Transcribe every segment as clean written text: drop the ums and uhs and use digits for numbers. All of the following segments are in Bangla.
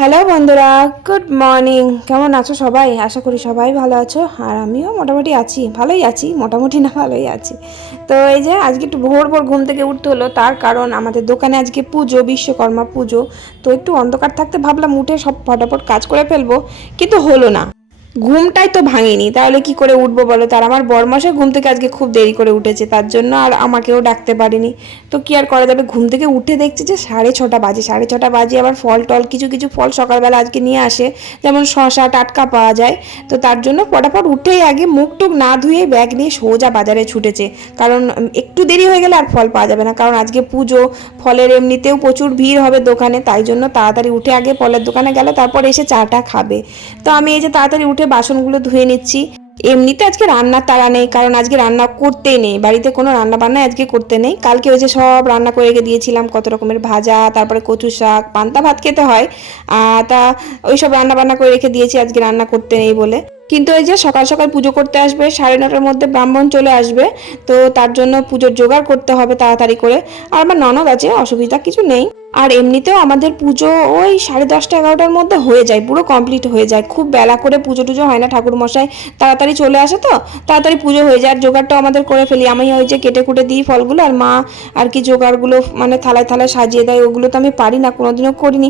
হ্যালো বন্ধুরা, গুড মর্নিং। কেমন আছো সবাই? আশা করি সবাই ভালো আছো, আর আমিও মোটামুটি আছি, ভালোই আছি, মোটামুটি না ভালোই আছি। তো এই যে আজকে একটু ভোর ভোর ঘুম থেকে উঠতে হলো, তার কারণ আমাদের দোকানে আজকে পুজো, বিশ্বকর্মা পুজো। তো একটু অন্ধকার থাকতে ভাবলাম উঠে সব ফটাফট কাজ করে ফেলবো, কিন্তু হলো না। ঘুমটাই তো ভাঙিনি, তাহলে কি করে উঠবো বলো? তার আমার বরমাসে ঘুম থেকে আজকে খুব দেরি করে উঠেছে, তার জন্য আর আমাকেও ডাকতে পারিনি। তো কি আর করা যাবে, ঘুম থেকে উঠে দেখছি যে 6:30 বাজে। 6:30 বাজে, আবার ফল টল কিছু কিছু ফল সকালবেলা আজকে নিয়ে আসে, যেমন শশা টাটকা পাওয়া যায়। তো তার জন্য ফটাফট উঠেই আগে মুখ টুক না ধুয়ে ব্যাগ নিয়ে সোজা বাজারে ছুটেছে, কারণ একটু দেরি হয়ে গেলে আর ফল পাওয়া যাবে না, কারণ আজকে পুজো, ফলের এমনিতেও প্রচুর ভিড় হবে দোকানে। তাই জন্য তাড়াতাড়ি উঠে আগে ফলের দোকানে গেল, তারপর এসে চাটা খাবে। তো আমি এই যে তাড়াতাড়ি উঠে বাসনগুলো ধুয়ে নিচ্ছি। এমনিতে আজকে রান্নার তাড়া নেই, কারণ আজকে রান্না করতেই নেই, বাড়িতে কোনো রান্না বান্না আজকে করতে নেই। কালকে ওই যে সব রান্না করে রেখে দিয়েছিলাম, কত রকমের ভাজা, তারপরে কচু শাক, পান্তা ভাত খেতে হয়। তা ওই সব রান্না বান্না করে রেখে দিয়েছি, আজকে রান্না করতে নেই বলে। কিন্তু এই যে সকাল সকাল পুজো করতে আসবে, 9:30টার মধ্যে ব্রাহ্মণ চলে আসবে। তো তার জন্য পুজোর জোগাড় করতে হবে তাড়াতাড়ি করে। আর আমার ননদ আছে, অসুবিধা কিছু নেই। আর এমনিতেও আমাদের পুজো ওই 10:30 11টার মধ্যে হয়ে যায়, পুরো কমপ্লিট হয়ে যায়। খুব বেলা করে পুজো টুজো হয় না, ঠাকুর মশাই তাড়াতাড়ি চলে আসে, তো তাড়াতাড়ি পুজো হয়ে যায়। আর জোগাড়টাও আমাদের করে ফেলি, আমি ওই যে কেটে কুটে দিই ফলগুলো, আর মা আর কি জোগাড়গুলো মানে থালায় থালায় সাজিয়ে দেয়। ওগুলো তো আমি পারি না, কোনোদিনও করিনি।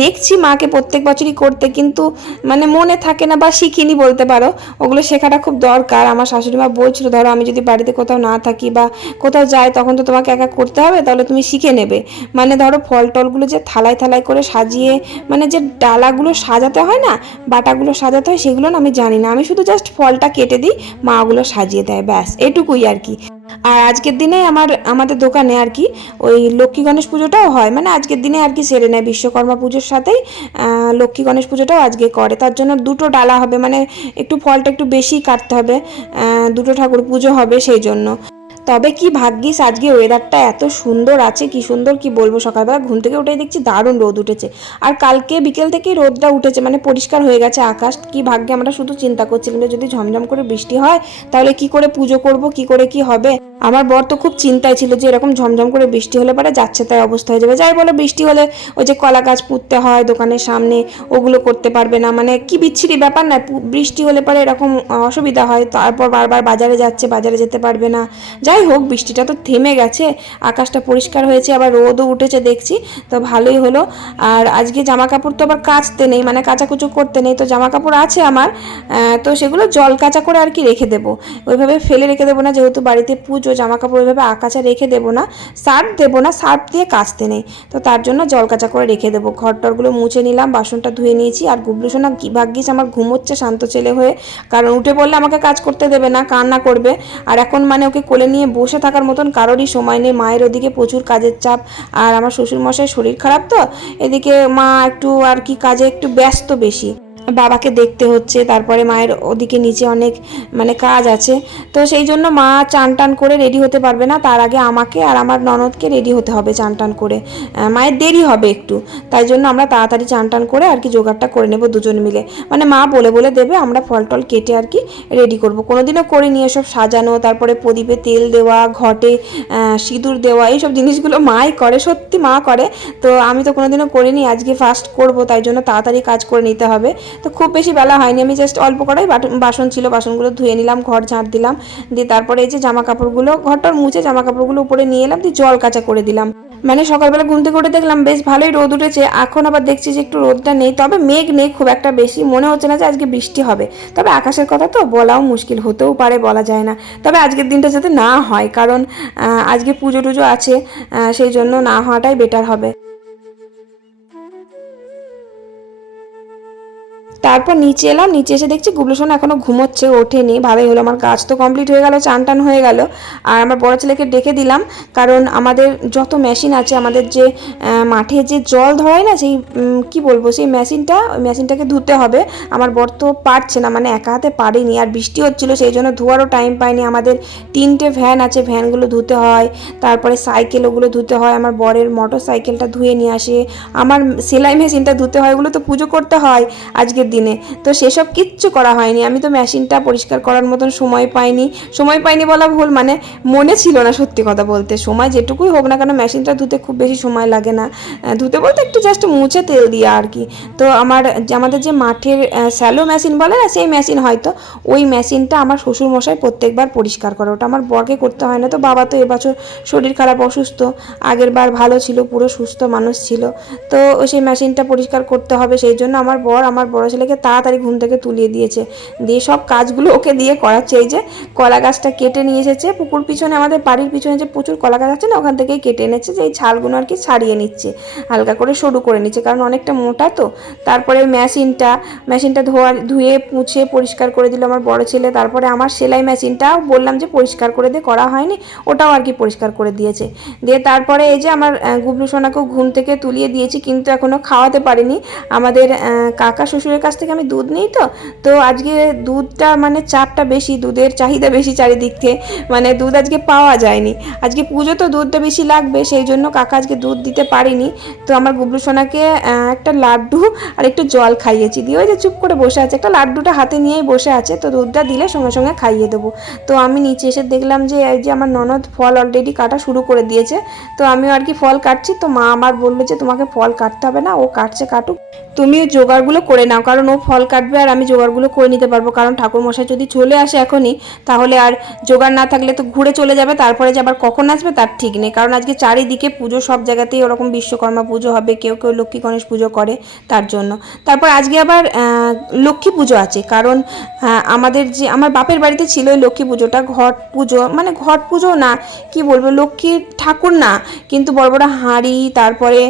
দেখছি মাকে প্রত্যেক বছরই করতে, কিন্তু মানে মনে থাকে না বা শিখিনি বলতে পারো। ওগুলো শেখাটা খুব দরকার। আমার শাশুড়ি মা বলছিল, ধরো আমি যদি বাড়িতে কোথাও না থাকি বা কোথাও যাই, তখন তো তোমাকে একা করতে হবে, তাহলে তুমি শিখে নেবে। মানে ধরো ফল টলগুলো যে থালায় থালায় করে সাজিয়ে, মানে যে ডালাগুলো সাজাতে হয় না, বাটাগুলো সাজাতে হয়, সেগুলো না আমি জানি না। আমি শুধু জাস্ট ফলটা কেটে দিই, মা ওগুলো সাজিয়ে দেয়, ব্যাস এটুকুই আর কি। আর আজকের দিনে আমাদের দোকানে আর কি ওই লক্ষ্মী গণেশ পুজোটাও হয়, মানে আজকের দিনে আর কি সেরে নেয়। বিশ্বকর্মা পুজোর সাথেই লক্ষ্মী গণেশ পুজোটাও আজকে করে, তার জন্য দুটো ডালা হবে, মানে একটু ফলটা একটু বেশি কাটতে হবে। দুটো ঠাকুর পুজো হবে সেই জন্য। তবে কি ভাগ্যিস আজকে ওয়েদারটা এত সুন্দর আছে, কি সুন্দর কি বলবো। সকালবেলা ঘুম থেকে উঠেই দেখছি দারুণ রোদ উঠেছে, আর কালকে বিকেল থেকেই রোদটা উঠেছে, মানে পরিষ্কার হয়ে গেছে আকাশ। কি ভাগ্যে, আমরা শুধু চিন্তা করছিলাম যে যদি ঝমঝম করে বৃষ্টি হয়, তাহলে কি করে পুজো করব, কি করে কি হবে। আমার বর তো খুব চিন্তায় ছিল যে এরকম ঝমঝম করে বৃষ্টি হলে পরে যাচ্ছে তাই অবস্থা হয়ে যাবে। যাই বলে, বৃষ্টি হলে ওই যে কলা গাছ পুঁততে হয় দোকানের সামনে, ওগুলো করতে পারবে না, মানে কি বিচ্ছিরি ব্যাপার না। বৃষ্টি হলে পরে এরকম অসুবিধা হয়, তারপর বারবার বাজারে যাচ্ছে, বাজারে যেতে পারবে না। যাই হোক, বৃষ্টিটা তো থেমে গেছে, আকাশটা পরিষ্কার হয়েছে, আবার রোদও উঠেছে দেখছি, তো ভালোই হলো। আর আজকে জামা কাপড় তো আবার কাচতে নেই, মানে কাচাকুচো করতে নেই, তো জামা কাপড় আছে আমার। তো সেগুলো জল কাচা করে আর কি রেখে দেবো, ওইভাবে ফেলে রেখে দেবো না, যেহেতু বাড়িতে পুজো, জামা কাপড় ওইভাবে আকাচা রেখে দেবো না। সার্ফ দেবো না, সার্ফ দিয়ে কাচতে নেই, তো তার জন্য জল কাচা করে রেখে দেবো। ঘর টরগুলো মুছে নিলাম, বাসনটা ধুয়ে নিয়েছি। আর গুবলু সোনা কি ভাগ্যিস আমার ঘুমোচ্ছে শান্ত ছেলে হয়ে, কারণ উঠে পড়লে আমাকে কাজ করতে দেবে না, কান্না করবে। আর এখন মানে ওকে কোলে নিয়ে বসে থাকার মতন কারোরই সময় নেই। মায়ের ওদিকে প্রচুর কাজের চাপ, আর আমার শ্বশুরমশাই শরীর খারাপ, তো এদিকে মা একটু আর কি কাজে একটু ব্যস্ত বেশি, বাবাকে দেখতে হচ্ছে, তারপরে মায়ের ওদিকে নিচে অনেক মানে কাজ আছে। তো সেই জন্য মা চান টান করে রেডি হতে পারবে না, তার আগে আমাকে আর আমার ননদকে রেডি হতে হবে চান টান করে। মায়ের দেরি হবে একটু, তাই জন্য আমরা তাড়াতাড়ি চান টান করে আর কি জোগাড়টা করে নেব দুজন মিলে। মানে মা বলে বলে দেবে, আমরা ফল টল কেটে আর কি রেডি করব। কোনোদিনও করিনি এসব সাজানো, তারপরে প্রদীপে তেল দেওয়া, ঘটে সিঁদুর দেওয়া, এইসব জিনিসগুলো মাই করে, সত্যি মা করে। তো আমি তো কোনোদিনও করিনি, আজকে ফার্স্ট করব, তাই জন্য তাড়াতাড়ি কাজ করে নিতে হবে। তো খুব বেশি বেলা হয়নি, আমি জাস্ট অল্প করেই বাসন ছিল, বাসনগুলো ধুয়ে নিলাম, ঘর ঝাঁট দিলাম, দিয়ে তারপরে এই যে জামা কাপড়গুলো ঘরটার মুছে জামা কাপড়গুলো উপরে নিয়ে এলাম, দিয়ে জল কাচা করে দিলাম। মানে সকালবেলা ঘুম থেকে উঠে দেখলাম বেশ ভালোই রোদ উঠেছে, এখন আবার দেখছি যে একটু রোদটা নেই, তবে মেঘ নেই খুব একটা বেশি, মনে হচ্ছে না যে আজকে বৃষ্টি হবে। তবে আকাশের কথা তো বলাও মুশকিল, হতেও পারে, বলা যায় না। তবে আজকের দিনটা যাতে না হয়, কারণ আজকে পুজো টুজো আছে, সেই জন্য না হওয়াটাই বেটার হবে। তারপর নিচে এলাম, নিচে এসে দেখছি গুবলু সোনা এখনো ঘুমোচ্ছে, ওঠেনি। ভালোই হলো, আমার কাজ তো কমপ্লিট হয়ে গেল, চান টান হয়ে গেল। আর আমার বড় ছেলেকে ডেকে দিলাম, কারণ আমাদের যত মেশিন আছে, আমাদের যে মাঠে যে জল ধরায় না, সেই কি বলবো, সেই মেশিনটা, ওই মেশিনটাকে ধুতে হবে। আমার বর তো পারছে না, মানে একা হাতে পারেনি, আর বৃষ্টি হচ্ছিল সেই জন্য ধোয়ারও টাইম পায়নি। আমাদের 3টে ভ্যান আছে, ভ্যানগুলো ধুতে হয়, তারপরে সাইকেল ওগুলো ধুতে হয়, আমার বরের মোটর সাইকেলটা ধুয়ে নিয়ে আসে, আমার সেলাই মেশিনটা ধুতে হয়, ওগুলো তো পুজো করতে হয় আজকের দিনে, তো সেসব কিচ্ছু করা হয়নি। আমি তো মেশিনটা পরিষ্কার করার মতন সময় পাইনি বলা ভুল, মানে মনে ছিল না সত্যি কথা বলতে। সময় যেটুকুই হোক না কেন মেশিনটা ধুতে খুব বেশি সময় লাগে না, ধুতে বলতে একটু জাস্ট মুছে তেল দিয়ে আর কি। তো আমাদের যে মাঠের স্যালো মেশিন বলে না, সেই মেশিন হয়তো, ওই মেশিনটা আমার শ্বশুরমশাই প্রত্যেকবার পরিষ্কার করে, ওটা আমার বরকে করতে হয় না। তো বাবা তো এবছর শরীর খারাপ, অসুস্থ, আগের বার ভালো ছিল, পুরো সুস্থ মানুষ ছিল, তো সেই মেশিনটা পরিষ্কার করতে হবে। সেই জন্য আমার বড় ছেলেকে তাড়াতাড়ি ঘুম থেকে তুলিয়ে দিয়েছে, দিয়ে সব কাজগুলো ওকে দিয়ে করাচ্ছে। এই যে কলা গাছটা কেটে নিয়ে এসেছে পুকুর পিছনে, আমাদের বাড়ির পিছনে যে প্রচুর কলা গাছ আছে না, ওখান থেকেই কেটে এনেছে, যে এই ছালগুলো আর কি ছাড়িয়ে নিচ্ছে, হালকা করে সরু করে নিচ্ছে, কারণ অনেকটা মোটা তো। তারপরে মেশিনটা ধুয়ে মুছে পরিষ্কার করে দিল আমার বড় ছেলে। তারপরে আমার সেলাই মেশিনটাও বললাম যে পরিষ্কার করে দিয়ে, করা হয়নি, ওটাও আর কি পরিষ্কার করে দিয়েছে। দিয়ে তারপরে এই যে আমার গুবলু সোনাকেও ঘুম থেকে তুলিয়ে দিয়েছি, কিন্তু এখনও খাওয়াতে পারিনি। আমাদের কাকা শ্বশুরের কাছ থেকে আমি দুধ নিই, তো আজকে দুধটা মানে চাপটা বেশি, দুধের চাহিদা বেশি চারিদিক থেকে, মানে দুধ আজকে পাওয়া যায়নি। আজকে পুজো তো দুধটা বেশি লাগবে, সেই জন্য কাকা আজকে দুধ দিতে পারিনি। তো আমার গুবলু সোনাকে একটা লাড্ডু আর একটু জল খাইয়েছি, দিয়ে ওই যে চুপ করে বসে আছে, একটা লাড্ডুটা হাতে নিয়েই বসে আছে, তো দুধটা দিলে সঙ্গে সঙ্গে খাইয়ে দেবো। তো আমি নিচে এসে দেখলাম যে এই যে আমার ননদ ফল অলরেডি কাটা শুরু করে দিয়েছে, তো আমিও আর কি ফল কাটছি। তো মা আমার বললো যে তোমাকে ফল কাটতে হবে না, ও কাটছে কাটুক, তুমি জোগাড়গুলো করে নাও, কারণ ও ফল কাটবে আর আমি জোগাড়গুলো করে নিতে পারবো। কারণ ঠাকুরমশাই যদি চলে আসে এখনই, তাহলে আর জোগাড় না থাকলে তো ঘুরে চলে যাবে, তারপরে যে আবার কখন আসবে তার ঠিক নেই। কারণ আজকে চারিদিকে পুজো, সব জায়গাতেই ওরকম বিশ্বকর্মা পুজো হবে, কেউ কেউ লক্ষ্মী গণেশ পুজো করে, তার জন্য। তারপর আজকে আবার লক্ষ্মী পুজো আছে, কারণ আমাদের যে আমার বাপের বাড়িতে ছিল ওই লক্ষ্মী পুজোটা, ঘট পুজো, মানে ঘট পুজো না, কি বলবো, লক্ষ্মী ঠাকুর না, কিন্তু বড় বড় হাঁড়ি, তারপরে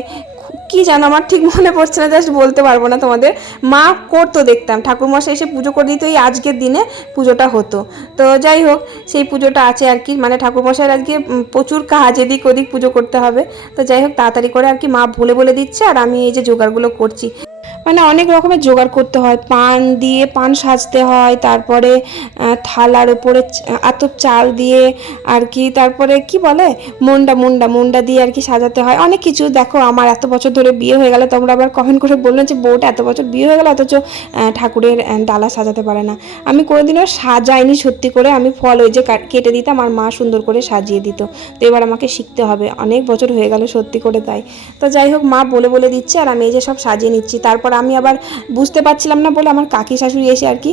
কি জানো আমার ঠিক মনে পড়ছে না, জাস্ট বলতে পারবো না তোমাদের। মা করতো, দেখতাম ঠাকুরমশাই এসে পুজো করে দিত, এই আজকের দিনে পুজোটা হতো। তো যাই হোক, সেই পুজোটা আছে আর কি, মানে ঠাকুরমশাইয়ের আজকে প্রচুর কাজ, এদিক ওদিক পুজো করতে হবে। তো যাই হোক, তাড়াতাড়ি করে আর কি মা বলে দিচ্ছে, আর আমি এই যে জোগাড়গুলো করছি। মানে অনেক রকমের জোগাড় করতে হয়, পান সাজতে হয়, তারপরে থালার উপরে আতপ চাল দিয়ে আর কি, তারপরে কি বলে মুন্ডা দিয়ে আর কি সাজাতে হয়, অনেক কিছু। দেখো আমার এত বছর ধরে বিয়ে হয়ে গেলে তোমরা আবার কমেন্ট করে বললো যে বউটা এত বছর বিয়ে হয়ে গেল অথচ ঠাকুরের ডালা সাজাতে পারে না। আমি কোনোদিনও সাজাইনি সত্যি করে, আমি ফল ওই যে কেটে দিতাম আর মা সুন্দর করে সাজিয়ে দিত। তো এবার আমাকে শিখতে হবে, অনেক বছর হয়ে গেল সত্যি করে তাই। তো যাই হোক, মা বলে দিচ্ছে আর আমি এই যে সব সাজিয়ে নিচ্ছি। তারপর আমি আবার বুঝতে পারছিলাম না বলে আমার কাকি শাশুড়ি এসে আর কি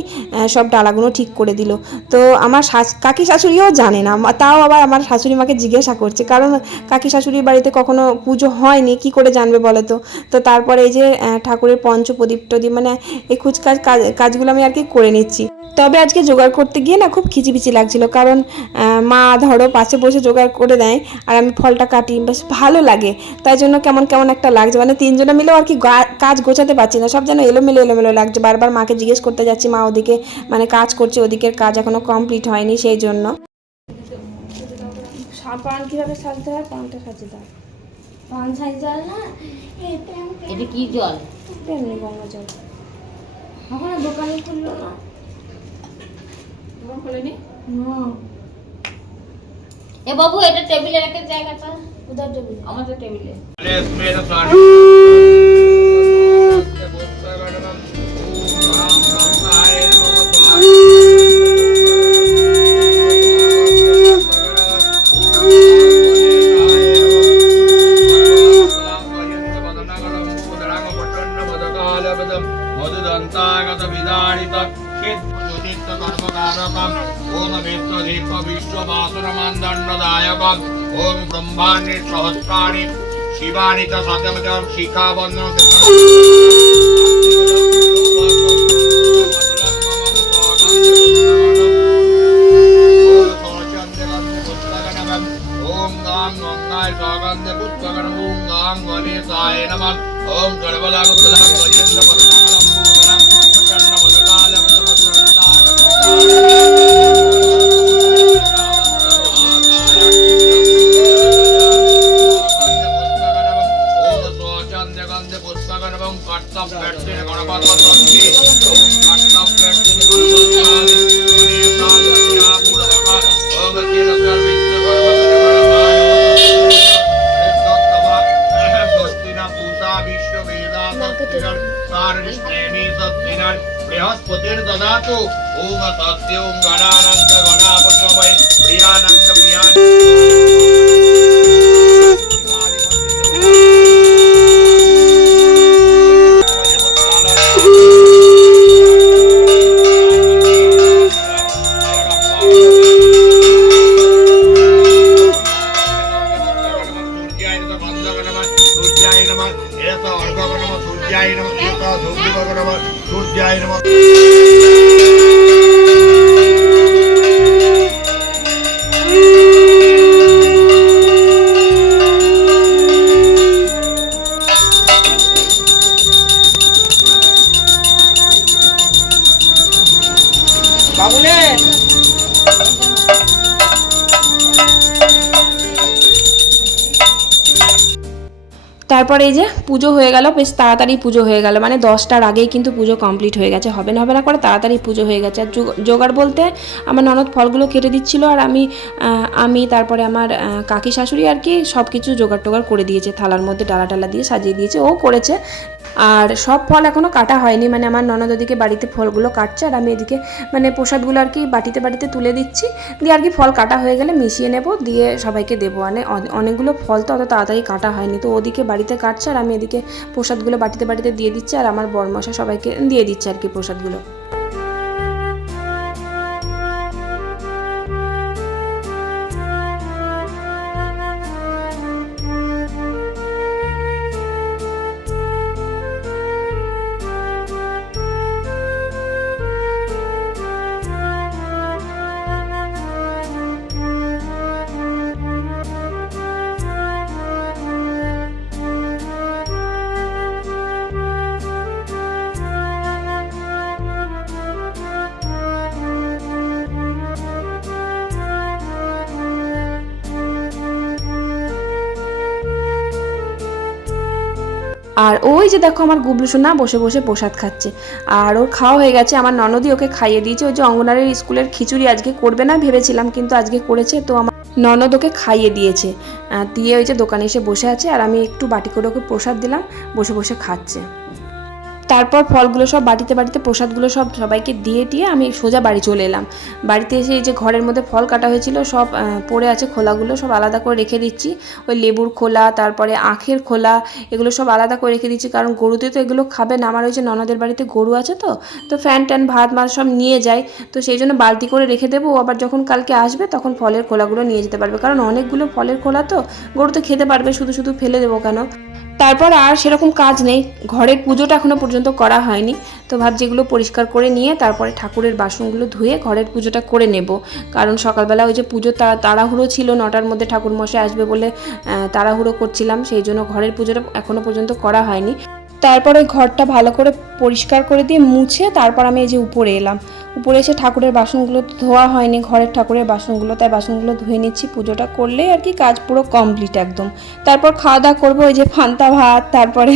সব ডালাগুলো ঠিক করে দিল। তো আমার কাকি শাশুড়িও জানে না, তাও আবার আমার শাশুড়ি মাকে জিজ্ঞাসা করছে, কারণ কাকি শাশুড়ির বাড়িতে কখনো পুজো হয়নি, কি করে জানবে বলো তো। তো তারপরে এই যে ঠাকুরের পঞ্চপ্রদীপ টদীপ, মানে এই খুচকাজ কাজগুলো আমি আর কি করে নিচ্ছি। তবে আজকে জোগাড় করতে গিয়ে না খুব খিচিবিচি লাগছিল, কারণ মা ধরো পাশে বসে জোগাড় করে দেয় আর আমি ফলটা কাটি, বেশ ভালো লাগে। তাই জন্য কেমন একটা লাগছে, মানে তিনজনে মিলেও আর কি কাজ গোছাতে পারছি না, সব যেন এলোমেলো লাগছে। বারবার মাকে জিজ্ঞেস করতে যাচ্ছি, মা ওদিকে মানে কাজ করছে, ওদিকের কাজ এখনো কমপ্লিট হয়নি, সেই জন্য। পান কিভাবে সাজতে হয়, পানটা সাজিয়ে দাও। পান সাজ জল না, এটা কি জল? এমনি গঙ্গা জল। ওখানে দোকানে খুললো না, খুলেনি। এ বাবু, এটা টেবিলে রেখে জায়গাটা, উধার টেবিল, আমাদের টেবিলে। মধুদন্তাগত বিদারিত ক্ষেত্রোদিত্য কর্মকারকম ওম বিশ্বদীপ বিশ্ববাসুরমানদণ্ডদায়কম ওম ব্রহ্মাণি সহস্রাণি শিবানি চ শতমতম শিখাবন্ধ ओम गां गंगाय सागंधे पुष्पगण ओम गां गणेशाय नमः ओम सर्वलांग सलाम वजेन्द्र वरदानं पूर्णं प्रचंड मधुकाल সারনিষ্ণেমি সদ্দিনান বৃহস্পতির দদাতু ওম সত্যং গণানন্ত গণাপতিময় প্রিয়ানন্ত প্রিয়ান তারপরে এই যে পুজো হয়ে গেল, বেশ তাড়াতাড়ি পুজো হয়ে গেল, মানে 10টার আগেই কিন্তু পুজো কমপ্লিট হয়ে গেছে, হবে না করে তাড়াতাড়ি পুজো হয়ে গেছে। আর জোগাড় বলতে আমার ননদ ফলগুলো কেটে দিচ্ছিল, আর আমি তারপরে আমার কাকি শাশুড়ি আর কি সব কিছু জোগাড় টোগাড় করে দিয়েছে, থালার মধ্যে ডালা টালা দিয়ে সাজিয়ে দিয়েছে, ও করেছে। আর সব ফল এখনও কাটা হয়নি, মানে আমার ননদ ওদিকে বাড়িতে ফলগুলো কাটছে, আর আমি এদিকে মানে প্রসাদগুলো আর কি বাটিতে তুলে দিচ্ছি, দিয়ে আর কি ফল কাটা হয়ে গেলে মিশিয়ে নেব, দিয়ে সবাইকে দেবো। মানে অনেকগুলো ফল তো অত তাড়াতাড়ি কাটা হয়নি, তো ওদিকে বাড়িতে কাটছে আর আমি এদিকে প্রসাদগুলো বাটিতে দিয়ে দিচ্ছি, আর আমার বরমশা সবাইকে দিয়ে দিচ্ছে আর কি প্রসাদগুলো। আর ওই যে দেখো আমার গুবলু সোনা বসে বসে প্রসাদ খাচ্ছে, আর ওর খাওয়া হয়ে গেছে, আমার ননদই ওকে খাইয়ে দিয়েছে। ওই যে অঙ্গনারীর স্কুলের খিচুড়ি আজকে করবে না ভেবেছিলাম, কিন্তু আজকে করেছে, তো আমার ননদ ওকে খাইয়ে দিয়েছে, দিয়ে ওই যে দোকানে এসে বসে আছে, আর আমি একটু বাটি করে ওকে প্রসাদ দিলাম, বসে বসে খাচ্ছে। তারপর ফলগুলো সব বাটিতে প্রসাদগুলো সবাইকে দিয়ে আমি সোজা বাড়ি চলে এলাম। বাড়িতে এসে এই যে ঘরের মধ্যে ফল কাটা হয়েছিল সব পড়ে আছে, খোলাগুলো সব আলাদা করে রেখে দিচ্ছি। ওই লেবুর খোলা, তারপরে আখের খোলা, এগুলো সব আলাদা করে রেখে দিচ্ছি, কারণ গরুতে তো এগুলো খাবে না। আমার ওই যে ননদের বাড়িতে গরু আছে, তো ফ্যান ট্যান ভাত মাছ সব নিয়ে যায়, তো সেই জন্য বালতি করে রেখে দেবো। আবার যখন কালকে আসবে তখন ফলের খোলাগুলো নিয়ে যেতে পারবে, কারণ অনেকগুলো ফলের খোলা তো গরু তো খেতে পারবে, শুধু ফেলে দেবো কেন। তারপর আর সেরকম কাজ নেই, ঘরের পুজোটা এখনও পর্যন্ত করা হয়নি, তো ভাবছি এগুলো পরিষ্কার করে নিয়ে তারপরে ঠাকুরের বাসনগুলো ধুয়ে ঘরের পুজোটা করে নেব। কারণ সকালবেলা ওই যে পুজো তাড়াহুড়ো ছিল, 9টার মধ্যে ঠাকুরমশাই আসবে বলে তাড়াহুড়ো করছিলাম, সেই জন্য ঘরের পুজোটা এখনও পর্যন্ত করা হয়নি। তারপরে ঘরটা ভালো করে পরিষ্কার করে দিয়ে মুছে তারপর আমি এই যে উপরে এলাম। উপরে এসে ঠাকুরের বাসনগুলো ধোয়া হয়নি, ঘরের ঠাকুরের বাসনগুলো, তাই বাসনগুলো ধুয়ে নিচ্ছি। পুজোটা করলেই আর কি কাজ পুরো কমপ্লিট একদম। তারপর খাওয়া দাওয়া করবো, ওই যে পান্তা ভাত, তারপরে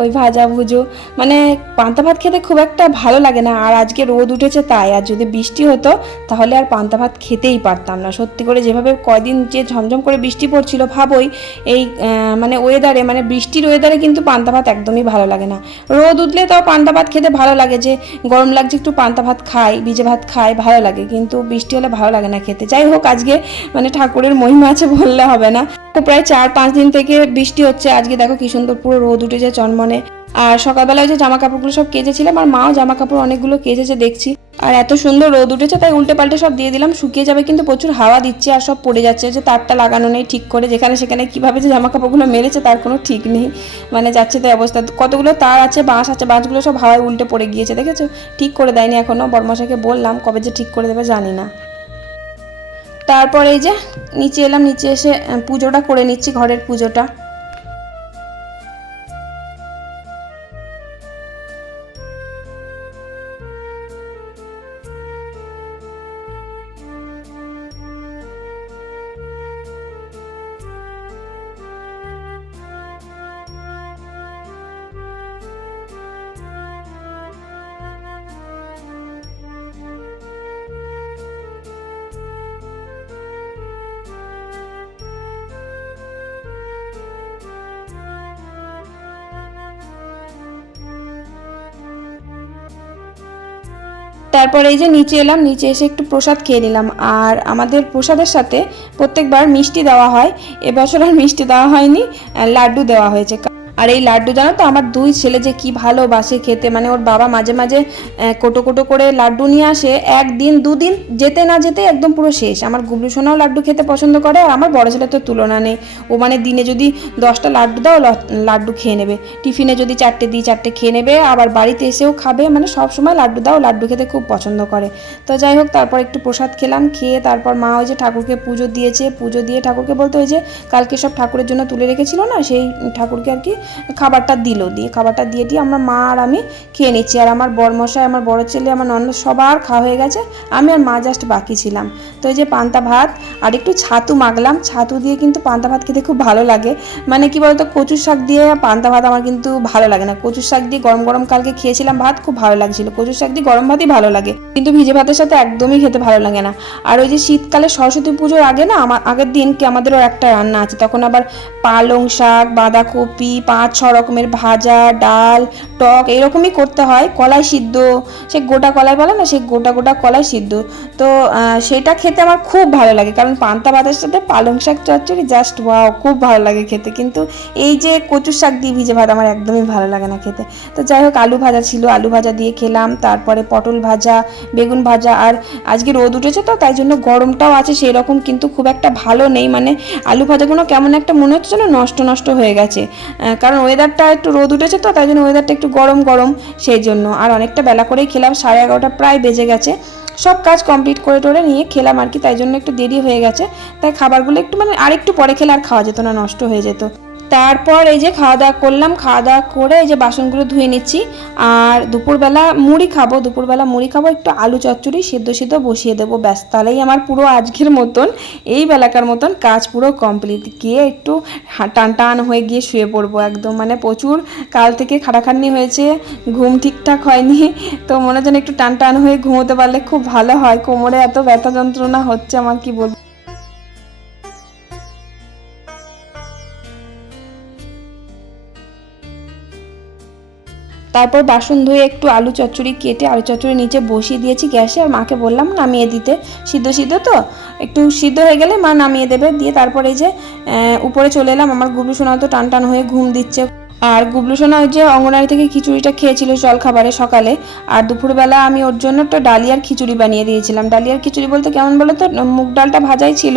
ওই ভাজা ভুজো। মানে পান্তা ভাত খেতে খুব একটা ভালো লাগে না, আর আজকে রোদ উঠেছে তাই। আর যদি বৃষ্টি হতো তাহলে আর পান্তা ভাত খেতেই পারতাম না সত্যি করে। যেভাবে কয়দিন যে ঝমঝম করে বৃষ্টি পড়ছিল, ভাবোই এই মানে ওয়েদারে, মানে বৃষ্টির ওয়েদারে কিন্তু পান্তা ভাত একদমই ভালো লাগে না। রোদ উঠলে তাও পান্তা ভাত খেতে ভালো লাগে, যে গরম লাগছে একটু পান্তা ভাত খাই, ভিজে ভাত খাই, ভালো লাগে, কিন্তু বৃষ্টি হলে ভালো লাগে না খেতে। যাই হোক, আজকে মানে ঠাকুরের মহিমা আছে বললে হবে না। তো প্রায় 4-5 দিন থেকে বৃষ্টি হচ্ছে, আজকে দেখো কি সুন্দর পুরো রোদ উঠেছে চনমনে। আর সকালবেলায় যে জামা কাপড়গুলো সব কেচেছিলাম, আর মাও জামা কাপড় অনেকগুলো কেচেছে দেখছি, আর এত সুন্দর রোদ উঠেছে তাই উল্টে পাল্টে সব দিয়ে দিলাম, শুকিয়ে যাবে, কিন্তু প্রচুর হাওয়া দিচ্ছে আর সব পড়ে যাচ্ছে। যে তারটা লাগানো নেই ঠিক করে, যেখানে সেখানে কীভাবে যে জামা কাপড়গুলো মেরেছে তার কোনো ঠিক নেই, মানে যাচ্ছে তাই অবস্থা। কতগুলো তার আছে, বাঁশ আছে, বাঁশগুলো সব হাওয়ায় উল্টে পড়ে গিয়েছে, দেখেছো? ঠিক করে দেয়নি এখনও, বড়মশাইকে বললাম, কবে যে ঠিক করে দেবে জানি না। তারপরে এই যে নিচে এলাম, নিচে এসে পুজোটা করে নিচ্ছি, ঘরের পুজোটা। তারপর এই যে নিচে এলাম, নিচে এসে একটু প্রসাদ খেয়ে নিলাম। আর আমাদের প্রসাদের সাথে প্রত্যেকবার মিষ্টি দেওয়া হয়, এবছর আর মিষ্টি দেওয়া হয়নি, লাড্ডু দেওয়া হয়েছে। আর এই লাড্ডু জানো তো আমার দুই ছেলে যে কি ভালোবাসে খেতে, মানে ওর বাবা মাঝে মাঝে কোটো কোটো করে লাড্ডু নিয়ে আসে, একদিন দুদিন যেতে না যেতে একদম পুরো শেষ। আমার গুবলু সোনাও লাড্ডু খেতে পছন্দ করে, আর আমার বড় ছেলে তো তুলনা নেই, ও মানে দিনে যদি 10টা লাড্ডু দাও লাড্ডু খেয়ে নেবে, টিফিনে যদি 4টে দিই 4টে খেয়ে নেবে, আবার বাড়িতে এসেও খাবে, মানে সব সময় লাড্ডু দাও, লাড্ডু খেতে খুব পছন্দ করে। তো যাই হোক, তারপর একটু প্রসাদ খেলাম, খেয়ে তারপর মা ওই যে ঠাকুরকে পুজো দিয়েছে, পুজো দিয়ে ঠাকুরকে বলতে ওই যে কালকে সব ঠাকুরের জন্য তুলে রেখেছিল না, সেই ঠাকুরকে আর কি খাবারটা দিল, দিয়ে খাবারটা দিয়ে আমরা মা আর আমি খেয়ে নিচ্ছি। আর আমার বরমশাই, আমার বড় ছেলে, আমার ননদ সবার খাওয়া হয়ে গেছে, আমি আর মা জাস্ট বাকি ছিলাম। তো এই যে পান্তা ভাত আর একটু ছাতু মাখলাম, ছাতু দিয়ে কিন্তু পান্তা ভাত খেতে খুব ভালো লাগে। মানে কি বলতো, কচুর শাক দিয়ে পান্তা ভাত আমার কিন্তু ভালো লাগে না। কচুর শাক দিয়ে গরম গরম কালকে খেয়েছিলাম ভাত, খুব ভালো লাগছিল। কচুর শাক দিয়ে গরম ভাতই ভালো লাগে, কিন্তু ভিজে ভাতের সাথে একদমই খেতে ভালো লাগে না। আর ওই যে শীতকালে সরস্বতী পুজোর আগে না, আমার আগের দিন কি আমাদেরও একটা রান্না আছে, তখন আবার পালং শাক, বাঁধাকপি, 5-6 রকমের ভাজা, ডাল, টক এইরকমই করতে হয়, কলাই সিদ্ধ, সে গোটা কলাই বলে না, সেই গোটা গোটা কলাই সিদ্ধ। তো সেটা খেতে আমার খুব ভালো লাগে, কারণ পান্তা ভাতের সাথে পালং শাক চচ্চড়ি জাস্ট ওয়াও, খুব ভালো লাগে খেতে। কিন্তু এই যে কচুর শাক দিয়ে ভিজে ভাত আমার একদমই ভালো লাগে না খেতে। তো যাই হোক, আলু ভাজা ছিল, আলু ভাজা দিয়ে খেলাম, তারপরে পটল ভাজা, বেগুন ভাজা। আর আজকে রোদ উঠেছে তো তাই জন্য গরমটাও আছে সেই রকম, কিন্তু খুব একটা ভালো নেই, মানে আলু ভাজাগুলো কেমন একটা মনে হচ্ছে না নষ্ট নষ্ট হয়ে গেছে, কারণ ওয়েদারটা একটু রোদ উঠেছে তো তাই জন্য ওয়েদারটা একটু গরম গরম, সেই জন্য। আর অনেকটা বেলা করেই খেলাম, 11:30 প্রায় বেজে গেছে, সব কাজ কমপ্লিট করে টোরে নিয়ে খেলাম আর কি, তাই জন্য একটু দেরি হয়ে গেছে। তাই খাবারগুলো একটু মানে আরেকটু পরে খেলে আর খাওয়া যেত না, নষ্ট হয়ে যেত। তারপর এই যে খাওয়া দাওয়া করলাম, খাওয়া দাওয়া করে এই যে বাসনগুলো ধুয়ে নিচ্ছি। আর দুপুরবেলা মুড়ি খাবো, একটু আলু চচ্চড়ি সিদ্ধ সিদ্ধ বসিয়ে দেবো, ব্যাস, তাহলেই আমার পুরো আজকের মতন এই বেলাকার মতন কাজ পুরো কমপ্লিট। গিয়ে একটু টান টান হয়ে গিয়ে শুয়ে পড়বো একদম, মানে প্রচুর কাল থেকে খাটাখাটনি হয়েছে, ঘুম ঠিকঠাক হয়নি, তো মনে যেন একটু টান টান হয়ে ঘুমোতে পারলে খুব ভালো হয়। কোমরে এত ব্যথা যন্ত্রণা হচ্ছে আমার, কি বলবো। তারপর বাসন ধুয়ে একটু আলু চচ্চড়ি কেটে আলু চচ্চড়ি নিচে বসিয়ে দিয়েছি গ্যাসে, আর মাকে বললাম নামিয়ে দিতে, সিদ্ধ সিদ্ধ তো একটু সিদ্ধ হয়ে গেলে মা নামিয়ে দেবে। দিয়ে তারপরে এই যে উপরে চলে এলাম, আমার গুবলু সোনা তো টান টান হয়ে ঘুম দিচ্ছে। আর গুবলু সোনা ওই যে অঙ্গনারী থেকে খিচুড়িটা খেয়েছিল জল খাবারে সকালে, আর দুপুরবেলা আমি ওর জন্য একটা ডালিয়ার খিচুড়ি বানিয়ে দিয়েছিলাম। ডালিয়ার খিচুড়ি বলতে কেমন বলো তো, মুগ ডালটা ভাজাই ছিল,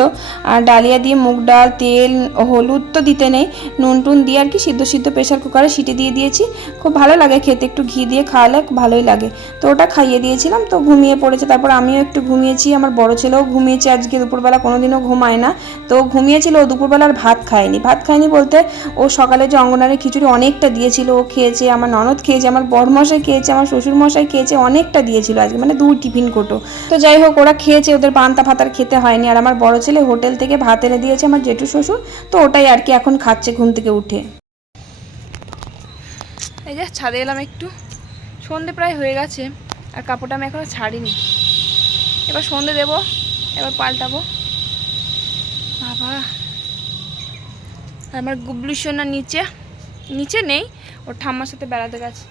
আর ডালিয়া দিয়ে মুগ ডাল, তেল, হলুদ তো দিতে নেই, নুন টুন দিয়ে আর কি সিদ্ধ সিদ্ধ প্রেশার কুকারে সিটি দিয়ে দিয়েছি, খুব ভালো লাগে খেতে, একটু ঘি দিয়ে খাওয়ালে ভালোই লাগে। তো ওটা খাইয়ে দিয়েছিলাম, তো ঘুমিয়ে পড়েছে। তারপর আমিও একটু ঘুমিয়েছি, আমার বড় ছেলেও ঘুমিয়েছে, আজকে দুপুরবেলা কোনোদিনও ঘুমায় না, তো ঘুমিয়েছিল। ও দুপুরবেলার ভাত খায়নি বলতে ও সকালে যে অঙ্গনারী খিচুড়ি অনেকটা দিয়েছিল, ও খেয়েছে, আমার ননদ খেয়েছে, আমার বরমশাই খেয়েছে, আমার শ্বশুরমশাই খেয়েছে, অনেকটা দিয়েছিল আজকে, মানে 2 টিফিন কোটো। তো যাই হোক, ওরা খেয়েছে, ওদের পান্তা ভাত আর খেতে হয়নি। আর আমার বড় ছেলে হোটেল থেকে ভাত এনে দিয়েছে আমার জেঠু শ্বশুর, তো ওটাই আর কি এখন খাচ্ছে ঘুম থেকে উঠে। এই যে ছাদে এলাম একটু, সন্ধে প্রায় হয়ে গেছে, আর কাপড়টা আমি এখনো ছাড়িনি, এবার সন্ধে দেবো, এবার পাল্টাবো। বাবা, আমার গুবলু সোনা নিচে নেই, ওর ঠাম্মার সাথে বেড়াতে গেছে,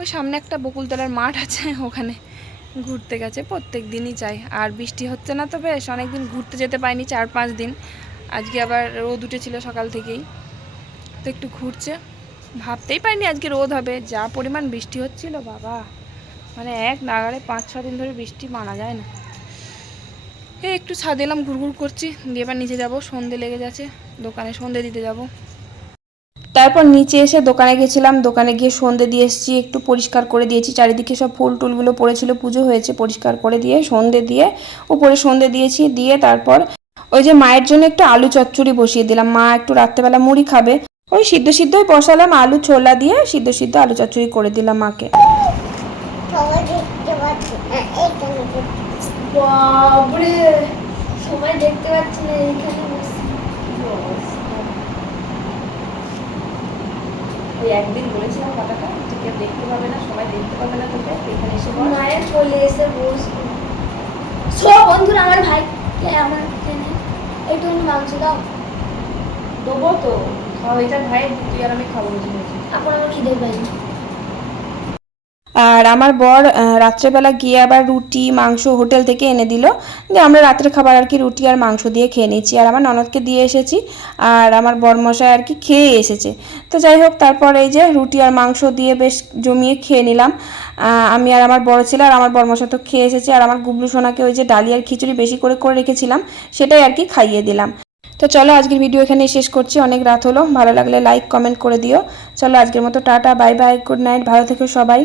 ওই সামনে একটা বকুলতলার মাঠ আছে, ওখানে ঘুরতে গেছে, প্রত্যেক দিনই যাই। আর বৃষ্টি হচ্ছে না তো বেশ, অনেকদিন ঘুরতে যেতে পারিনি, 4-5 দিন, আজকে আবার রোদ উঠেছিল সকাল থেকেই, তো একটু ঘুরছে। ভাবতেই পারিনি আজকে রোদ হবে, যা পরিমাণ বৃষ্টি হচ্ছিল বাবা, মানে এক নাগাড়ে 5-6 দিন ধরে বৃষ্টি মানা যায় না। এই একটু ছাদে এলাম, ঘুরঘুর করছি, দিয়ে এবার নিচে যাবো, সন্ধে লেগে যাচ্ছে, দোকানে সন্ধে দিতে যাব। তারপর নিচে এসে দোকানে গেছিলাম, দোকানে গিয়ে সন্ধে দিয়ে এসেছি, একটু পরিষ্কার করে দিয়েছি, চারিদিকে সব ফুল টুলগুলো পড়েছিল, পুজো হয়েছে, পরিষ্কার করে দিয়ে সন্ধে দিয়ে উপরে সন্ধে দিয়েছি। দিয়ে তারপর ওই যে মায়ের জন্য একটু আলু চচ্চড়ি বসিয়ে দিলাম, মা একটু রাত্রেবেলা মুড়ি খাবে, ওই সিদ্ধই বসালাম, আলু ছোলা দিয়ে সিদ্ধ আলু চচ্চড়ি করে দিলাম মাকে। বাবরে, সবাই দেখতে পাচ্ছি না, এখানে ওই একদিন বলেছিলাম কথাটা, কেউ দেখতে পাবে না, সবাই দেখতে পাবে না তোকে, এখানে এসে মায়ের কোলে এসে বসবো। সব বন্ধুরা, আমার ভাই আমার একটু মাংস দাও, দেবো তো, খাওয়া এটা ভাই, তুই আর আমি খাবো, এখন আমার খিদে পাইনি। আর আমার বর রাত্রেবেলা গিয়ে আবার রুটি মাংস হোটেল থেকে এনে দিল, যে আমরা রাত্রে খাবার আর কি রুটি আর মাংস দিয়ে খেয়ে নিচ্ছি। আর আমার ননদকে দিয়ে এসেছি, আর আমার বরমশাই আর কি খেয়ে এসেছে। তো যাই হোক, তারপর এই যে রুটি আর মাংস দিয়ে বেশ জমিয়ে খেয়ে নিলাম আমি আর আমার বড় ছেলে। আর আমার বরমশাই তো খেয়ে এসেছে, আর আমার গুবলু সোনাকে ওই যে ডালিয়ার খিচুড়ি বেশি করে রেখেছিলাম, সেটাই আর কি খাইয়ে দিলাম। তো চলো আজকের ভিডিও এখানেই শেষ করছি, অনেক রাত হলো। ভালো লাগলে লাইক কমেন্ট করে দিও। চলো আজকের মতো tata, bye bye, good night, ভালো থেকো সবাই।